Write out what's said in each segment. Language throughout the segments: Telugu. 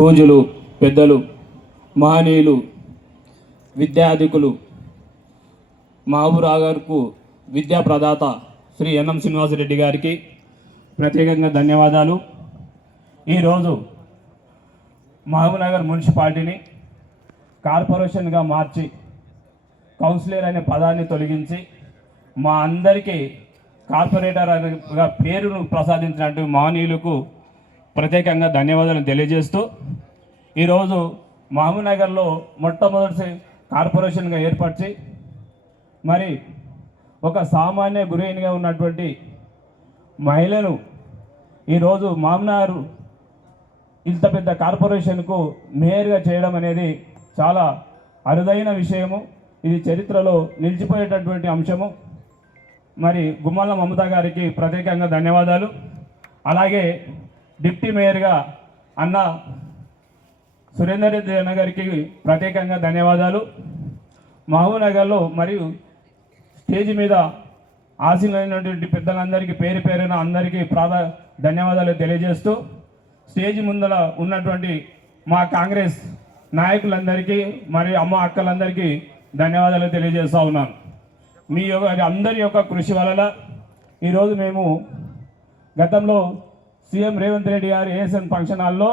పూజలు పెద్దలు మహనీయులు విద్యాధికులు మహబూబ్నగర్కు విద్యా ప్రదాత శ్రీ ఎన్ఎం శ్రీనివాసరెడ్డి గారికి ప్రత్యేకంగా ధన్యవాదాలు. ఈరోజు మహబూబ్నగర్ మున్సిపాలిటీని కార్పొరేషన్గా మార్చి కౌన్సిలర్ అనే పదాన్ని తొలగించి మా అందరికీ కార్పొరేటర్గా పేరును ప్రసాదించినట్టు మహనీయులకు ప్రత్యేకంగా ధన్యవాదాలు తెలియజేస్తూ ఈరోజు మహబూబ్నగర్లో మొట్టమొదటి కార్పొరేషన్గా ఏర్పరిచి మరి ఒక సామాన్య గృహిణిగా ఉన్నటువంటి మహిళను ఈరోజు మహబూబ్నగర్ ఇంత పెద్ద కార్పొరేషన్కు మేయర్గా చేయడం అనేది చాలా అరుదైన విషయము. ఇది చరిత్రలో నిలిచిపోయేటటువంటి అంశము. మరి గుమ్మల మమత గారికి ప్రత్యేకంగా ధన్యవాదాలు. అలాగే డిప్యూటీ మేయర్గా అన్న సురేందర్ రెడ్డి అన్న గారికి ప్రత్యేకంగా ధన్యవాదాలు. మహబూబ్నగర్లో మరియు స్టేజ్ మీద ఆశీనులైనటువంటి పెద్దలందరికీ పేరు పేరున అందరికీ ధన్యవాదాలు తెలియజేస్తూ స్టేజ్ ముందర ఉన్నటువంటి మా కాంగ్రెస్ నాయకులందరికీ మరియు అమ్మ అక్కలందరికీ ధన్యవాదాలు తెలియజేస్తూ ఉన్నాను. మీ అందరి యొక్క కృషి వలన ఈరోజు మేము గతంలో సీఎం రేవంత్ రెడ్డి గారు ఏఎస్ఎన్ ఫంక్షన్ హాల్లో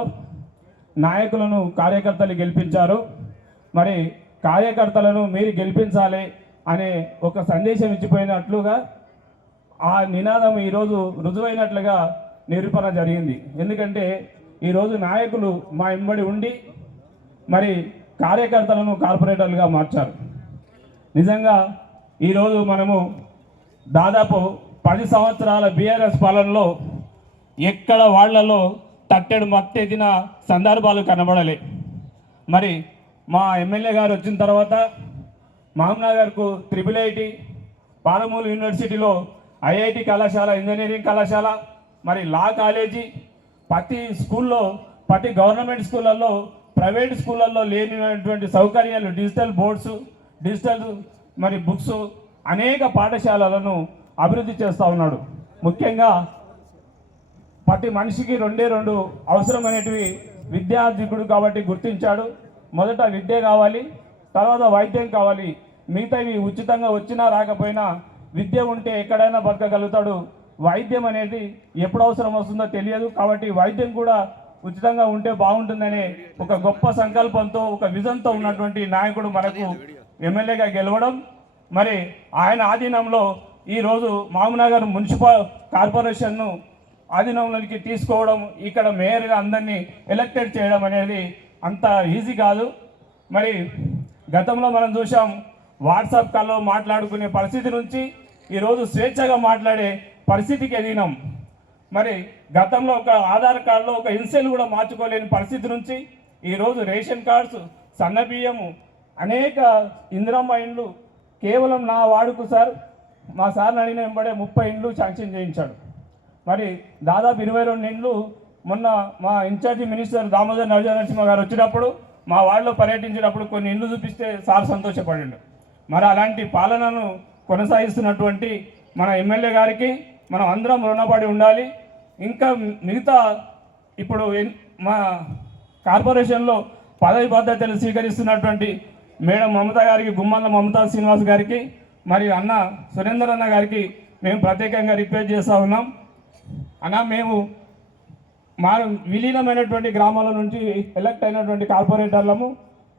నాయకులను కార్యకర్తలు గెలిపించారు. మరి కార్యకర్తలను మీరు గెలిపించాలి అనే ఒక సందేశం ఇచ్చిపోయినట్లుగా ఆ నినాదం ఈరోజు రుజువైనట్లుగా నిరూపణ జరిగింది. ఎందుకంటే ఈరోజు నాయకులు మా వెంబడి ఉండి మరి కార్యకర్తలను కార్పొరేటర్లుగా మార్చారు. నిజంగా ఈరోజు మనము దాదాపు 10 సంవత్సరాల బీఆర్ఎస్ పాలనలో ఎక్కడ వాళ్లలో తట్టెడు మత్తెదిన సందర్భాలు కనబడలే. మరి మా ఎమ్మెల్యే గారు వచ్చిన తర్వాత మహబూబ్నగర్కు IIIT పాలమూరు యూనివర్సిటీలో IIT కళాశాల, ఇంజనీరింగ్ కళాశాల, మరి లా కాలేజీ, ప్రతి స్కూల్లో ప్రతి గవర్నమెంట్ స్కూళ్ళల్లో ప్రైవేట్ స్కూళ్ళల్లో లేనిటువంటి సౌకర్యాలు, డిజిటల్ బోర్డ్స్, డిజిటల్ మరి బుక్స్, అనేక పాఠశాలలను అభివృద్ధి చేస్తూ ఉన్నాడు. ముఖ్యంగా ప్రతి మనిషికి 2 అవసరమైనటివి విద్యార్థికుడు కాబట్టి గుర్తించాడు. మొదట విద్య కావాలి, తర్వాత వైద్యం కావాలి. మిగతావి ఉచితంగా వచ్చినా రాకపోయినా విద్య ఉంటే ఎక్కడైనా బతకగలుగుతాడు. వైద్యం అనేది ఎప్పుడు అవసరం వస్తుందో తెలియదు. కాబట్టి వైద్యం కూడా ఉచితంగా ఉంటే బాగుంటుందనే ఒక గొప్ప సంకల్పంతో, ఒక విజన్తో ఉన్నటువంటి నాయకుడు మనకు ఎమ్మెల్యేగా గెలవడం, మరి ఆయన ఆధీనంలో ఈరోజు మహబూబ్నగర్ మున్సిపల్ కార్పొరేషన్ను ఆధీనంలోకి తీసుకోవడం, ఇక్కడ మేయర్గా అందరినీ ఎలక్టెడ్ చేయడం అనేది అంత ఈజీ కాదు. మరి గతంలో మనం చూసాం, వాట్సాప్ కాల్లో మాట్లాడుకునే పరిస్థితి నుంచి ఈరోజు స్వేచ్ఛగా మాట్లాడే పరిస్థితికి ఎదిగినాం. మరి గతంలో ఒక ఆధార్ కార్డులో ఒక ఇన్సెల్ కూడా మార్చుకోలేని పరిస్థితి నుంచి ఈరోజు రేషన్ కార్డ్స్, సన్న బియ్యము, అనేక ఇందిరమ్మ ఇండ్లు కేవలం నా వాడుకు సార్, మా సార్ని అడిగిన వెంబడే 30 ఇండ్లు శాంక్షన్ చేయించాడు. మరి దాదాపు 22 ఇండ్లు మొన్న మా ఇన్ఛార్జి మినిస్టర్ దామోదర్ నరసింహ గారు వచ్చినప్పుడు మా వార్డులో పర్యటించినప్పుడు కొన్ని ఇండ్లు చూపిస్తే సార్ సంతోషపడిండు. మరి అలాంటి పాలనను కొనసాగిస్తున్నటువంటి మన ఎమ్మెల్యే గారికి మనం అందరం రుణపడి ఉండాలి. ఇంకా మిగతా ఇప్పుడు మా కార్పొరేషన్లో పదవి బాధ్యతలు స్వీకరిస్తున్నటువంటి మేడం మమత గారికి, గుమ్మల మమతా శ్రీనివాస్ గారికి, మరియు అన్న సురేందర్ అన్న గారికి మేము ప్రత్యేకంగా రిక్వెస్ట్ చేస్తూ ఉన్నాం. అన్న, మేము మా విలీనమైనటువంటి గ్రామాల నుంచి ఎలక్ట్ అయినటువంటి కార్పొరేటర్లము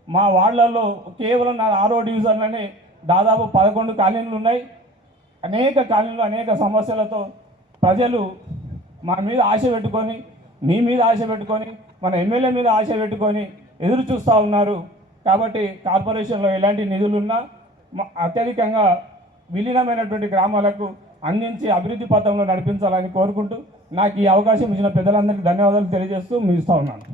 మా వార్డులలో కేవలం నా 6వ డివిజన్లోనే దాదాపు 11 కాలనీలు ఉన్నాయి. అనేక కాలనీలు అనేక సమస్యలతో ప్రజలు మన మీద ఆశ పెట్టుకొని, మీ మీద ఆశ పెట్టుకొని, మన ఎమ్మెల్యే మీద ఆశ పెట్టుకొని ఎదురు చూస్తూ ఉన్నారు. కాబట్టి కార్పొరేషన్లో ఎలాంటి నిధులున్నా అత్యధికంగా విలీనమైనటువంటి గ్రామాలకు అందించి అభివృద్ధి పథంలో నడిపించాలని కోరుకుంటూ నాకు ఈ అవకాశం ఇచ్చిన పెద్దలందరికీ ధన్యవాదాలు తెలియజేస్తూ ముగిస్తూ ఉన్నాను.